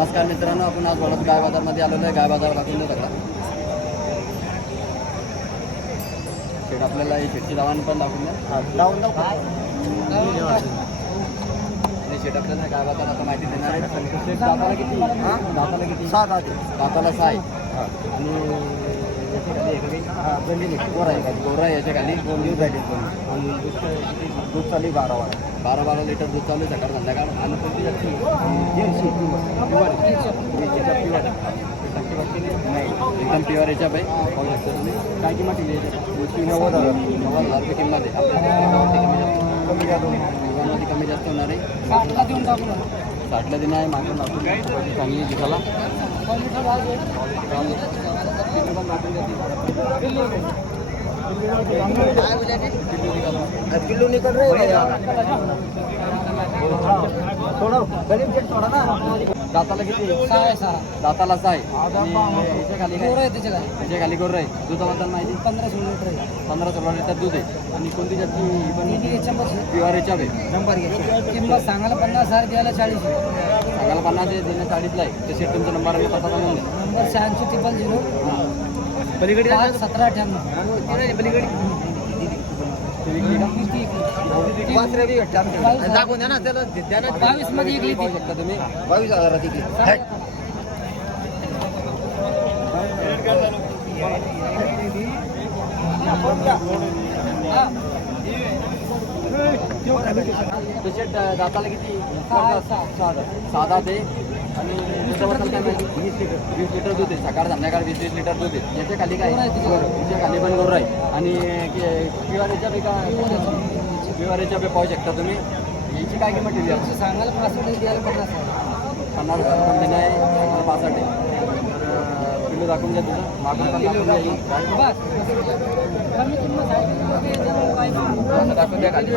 नमस्कार मित्रांनो आपण आज वडद गाय बाजारमध्ये आलेलो आहे. गाय बाजार दाखवून देऊ शेट आपल्याला ही शेटची दावान पण दाखवून द्या. लावून आणि शेट आपल्याला गाय बाजार आता माहिती देणार आहे. संतोष दाताला किती? दाताला किती? सात आधी दाताला सहा आहे. आणि आहे. गोरा आहे. गोरा आहे याच्या खाली दोन दिवस झाले दोन आणि दूध चालली बारा वारा बारा बारा लिटर दूध चालू आहे सकाळ संध्याकाळ आणि कोणती जास्त दीडशे प्युअर प्युअर नाही एकदम प्युअर याच्या बाई पाहू शकता तुम्ही. काय किंमत आहे याची नव्वद हजार. नव्वद हजार रुपये किंमत आहे. आपल्या कमी जास्त. होणार. आहे. साठला दिन आहे मागून लागून चांगली दिसाला किलो निकल रहे थोडा गरीब थोडा ना दाताला किती दाताला आहे आणि खाली त्याच्याखाली गोर आहे दुधाबद्दल माहिती पंधरा सोळा लिटर आहे पंधरा सोळा लिटर दूध आहे आणि कोणती जास्ती पण किती याच्यावर प्युअर याच्या आहे नंबर किंमत सांगायला पन्नास हजार द्यायला चाळीस सांगायला पन्नास आहे देण्या चाळीसला आहे तसे तुमचा नंबर आणि पत्ता सांगून नंबर शहाऐंशी ट्रिपल झिरो. पलीकडे पाच सतरा अठ्ठ्याण्णव. पलीकडे हजार. दाखवून द्या ना त्याला द्या ना. बावीसमध्ये एक शकता तुम्ही. बावीस हजारात इकडे तसे दाताला किती. साधा ते आणि वीस लिटर वीस लिटर दूध आहे सकाळ संध्याकाळ वीस वीस लिटर दूध आहे याच्या खाली काय आहे. याच्या खाली पण गोर आहे आणि पिवाऱ्याच्या बी काय पिवाऱ्याच्या बी पाहू शकता तुम्ही याची काय किंमत ठेवली आपण सांगायला पासष्ट आहे, द्यायला पन्नास पन्नास हजार पण देणं आहे पासष्ट आहे तर किलो दाखवून द्या तुझं मागून पण दाखवून द्या दाखवून द्या खाली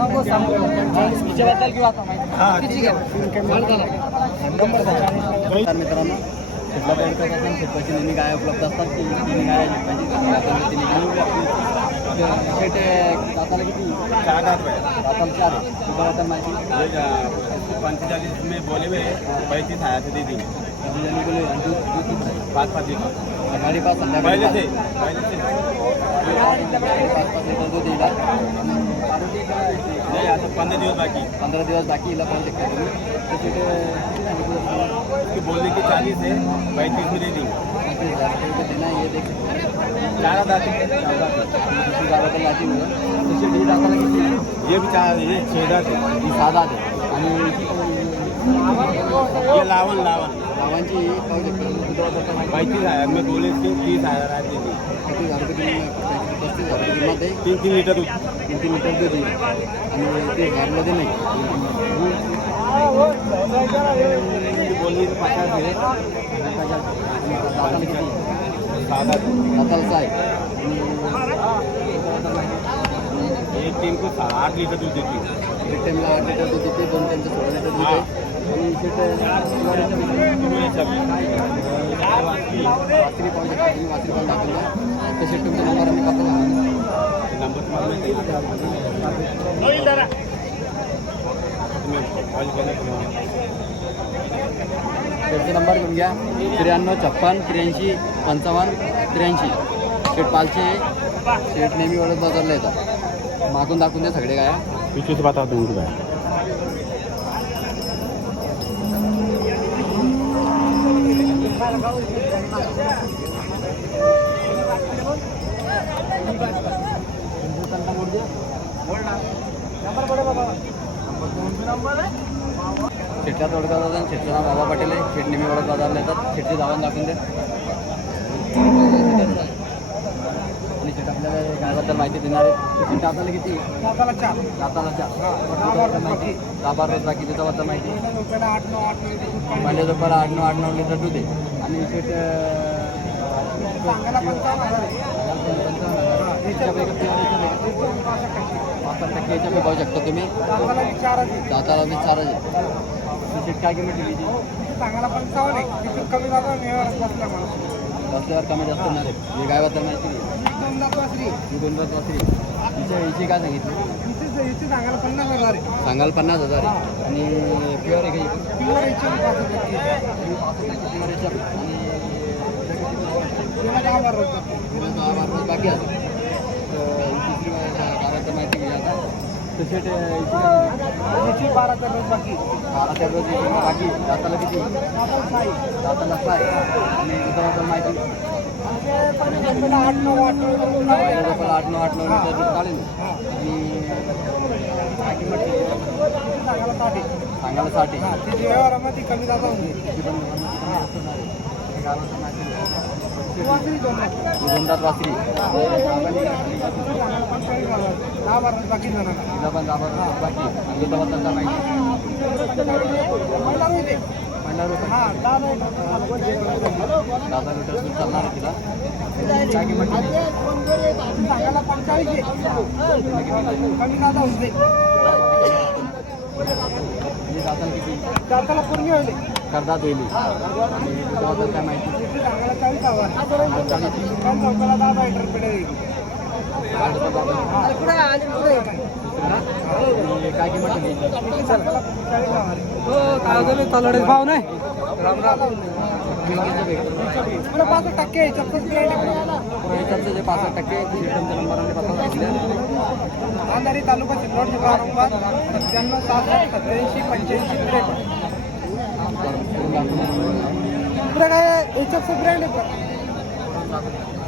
नको सांगू. हिच्याबद्दल किंवा आता माहिती हा, किती घ्या? नंबर सांगा. तर मित्रांनो शेतला बँकेत आपण शेतपाची नेहमी गाय उपलब्ध असतात ती तिन्ही गाय शेतपाची तिन्ही गाय शेट दाताला किती चार हजार रुपये. दाताला चार। आहे दुधाबद्दल माहिती पंचेचालीस में बोले हुए पैंतीस आया थे दीदी। किती जणी बोलले आणि दूध दूध किती आहे? पाँच पाँच लीटर सकाळी पाच संध्याकाळी पहले पाच. थे पहले थे पाच पाच लिटर दूध येईल नहीं आता पंद्रह दिवस बाकी पंधरा दिवस बाकी हिला पाहू शकता तुम्ही तर शेट किती सांगितलं तुम्हाला? उसकी बोलने की चालीस है पैंतीस में दे देंगे पंचवीस हजार रुपये देना है, ये देख सकते हैं चार हजार थे, चार हजार थे। दुसरी गावाकडे लाटी मुलं तर शेट ही दाताला किती आहे? ये भी चार ये छः हजार थे ही साधा आहे आणि हिची पण- ये लावन लावन गावांची माहिती पैंतीस हजार में बोले इसके तीस हजार आए थे दीदी पस्तीस हजार रुपये किंमत पस्तीस हजार रुपये किंमत आहे? तीन तीन लीटर तीन तीन लिटर दूध आणि ते घरमध्ये नाही. बोलने की पचास है किती सादा दातालचा आहे एक टीम को आठ लीटर दूध देती. एक टाईमला आठ लिटर दूध येते दोन टाईमचं सोळा लिटर दूध आहे वासरी पाहू शकता तुम्ही वासरी दाखवून द्या तुमचा नंबर पत्ता नंबर शेटचा नंबर घेऊन घ्या. त्र्याण्णव छप्पन त्र्याऐंशी पंचावन्न त्र्याऐंशी. शेट पालचे. शेट नेहमी ओळख बदलला येतात मागून दाखवून द्या सगळे काय. पीछे बात बता काय शेटला तोडका बाजार आणि शेटचं नाव बाबा पाटील आहे. शेट नेहमी ओळख बाजारला येतात शेटची धावून दाखवून द्या आणि आपल्याला गावाबद्दल माहिती देणार आहे शेट दाताला किती? दाताला चार. दाताला चार. माहिती? दहा रोज बाकी दुधाबद्दल माहिती? आठ नऊ आठ नऊ आठ नऊ आठ नऊ लिटर दूध आहे. आणि शेट सांगायला पंचावन्न हजार. पाच टक्के. याच्या पाहू शकता तुम्ही. दाताला चारच आहे. शेट काय किंमत ठेवली सांगायला पंचावन्न आहे. तिथून कमी जातो रस्त्यावर कामं कमी जास्त होणार आहे हे गायबद्दल माहिती नाही. दोन दात वासरी. ही हिची काय सांगितली? सांगायला पन्नास हजार सांगाल पन्नास हजार आहे. आणि प्युअर आहे. का प्युअर प्युअर आणि दहा बारा रोज बाकी आहे तर तिसरी गावाचं माहिती घ्या आता तर शेट इथे याची बारा तर रोज बाकी. बारा तेरा रोज बाकी. दाताला किती? दाताला काय आणि दुधाबद्दल माहिती. आठ नऊ आठ नऊ आठ नऊ आठ नऊ लिटर दूध काढेल आणि सांगायला साठ सांगायला साठी त्याची व्यवहारामध्ये कमी होऊन पण आहे. दोनदात वासरी. बाकी तिला पण दहा बारा बाकी. आणि माहिती दहा लिटर दूध चालणार आहे तिला. किती दाताला पूर्ण होईल दिली काय माहिती काय? किंमत ठेवली भाव नाही राम पाच टक्के जे पासष्ट टक्के नंबर आणि तालुका सिल्लोड जिल्हा औरंगाबाद सत्त्याण्णव सात सत्याऐंशी पंच्याऐंशी त्रेपन्न पुढे काय याच्यात ब्रँड आहे